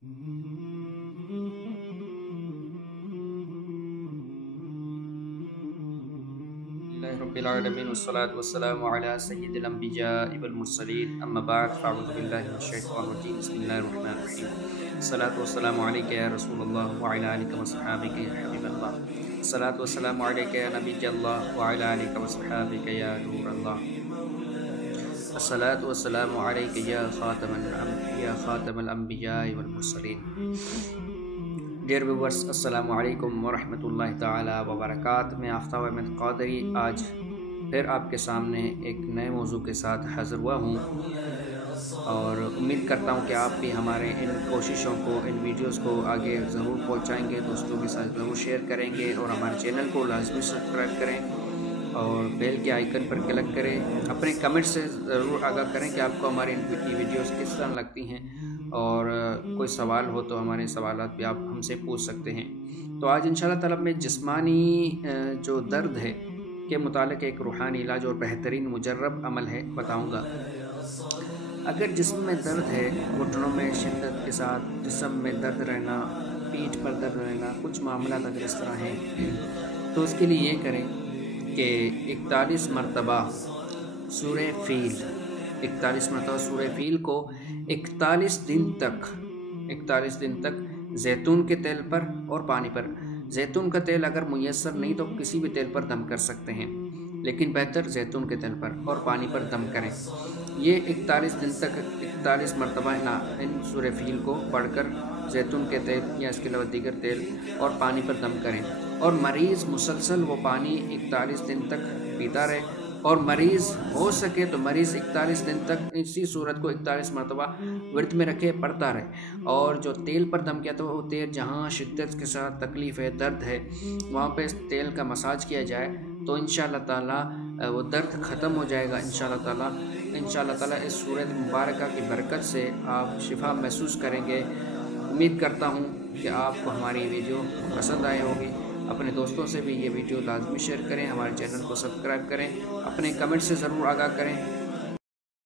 رب العالمين والصلاة والسلام على سيد الأنبياء والمرسلين أما بعد فأعوذ بالله من الشيطان الرجيم بسم الله الرحمن الرحيم الصلاة والسلام عليك يا رسول الله وعلى آلك وصحابك يا حبيب الله الصلاة والسلام عليك يا نبي الله وعلى آلك وصحابك يا نور الله الصلاة والسلام عليك يا خاتم الأنبياء والمرسلين. ڈیئر ویورز، السلام علیکم ورحمۃ اللہ تعالی وبرکاتہ. میں آفتاب احمد قادری آج پھر آپ کے سامنے ایک نئے موضوع کے ساتھ حاضر ہوا ہوں اور امید کرتا ہوں کہ آپ بھی ہمارے ان کوششوں کو، ان ویڈیوز کو آگے ضرور پہنچائیں گے، دوستوں کے ساتھ ضرور شیئر کریں گے اور ہمارے چینل کو لازمی سبسکرائب کریں اور بیل کے آئیکن پر کلک کریں. اپنے کمنٹ سے ضرور آگاہ کریں کہ آپ کو ہماری ان ویڈیوز کس طرح لگتی ہیں اور کوئی سوال ہو تو ہمارے سوالات بھی آپ ہم سے پوچھ سکتے ہیں. تو آج انشاءاللہ تعالیٰ میں جسمانی جو درد ہے کے متعلق ایک روحانی علاج اور بہترین مجرب عمل ہے بتاؤں گا. اگر جسم میں درد ہے، گھٹنوں میں شدت کے ساتھ جسم میں درد رہنا، پیٹھ پر درد رہنا، کچھ معاملات اگر اس طرح ہیں تو اس کے لیے یہ کریں کہ 41 مرتبہ سورہ فیل کو 41 دن تک زیتون کے تیل پر اور پانی پر. زیتون کا تیل اگر میسر نہیں تو کسی بھی تیل پر دم کر سکتے ہیں، لیکن بہتر زیتون کے تیل پر اور پانی پر دم کریں. یہ 41 دن تک 41 مرتبہ ان سورہ فیل کو پڑھ کر زیتون کے تیل یا اس کے علاوہ دیگر تیل اور پانی پر دم کریں، اور مریض مسلسل وہ پانی 41 دن تک پیتا رہے، اور مریض ہو سکے تو مریض 41 دن تک اسی صورت کو 41 مرتبہ ورد میں رکھے، پڑھتا رہے. اور جو تیل پر دم کیا تو وہ تیل جہاں شدت کے ساتھ تکلیف ہے، درد ہے، وہاں پہ اس تیل کا مساج کیا جائے تو انشاءاللہ تعالیٰ وہ درد ختم ہو جائے گا. انشاءاللہ تعالیٰ اس سورۃ مبارکہ کی برکت سے آپ شفا محسوس کریں گے. امید کرتا ہوں کہ آپ کو ہماری ویڈیو پسند آئی ہوگی. اپنے دوستوں سے بھی یہ ویڈیو لازمی شیئر کریں، ہمارے چینل کو سبسکرائب کریں، اپنے کمنٹ سے ضرور آگاہ کریں.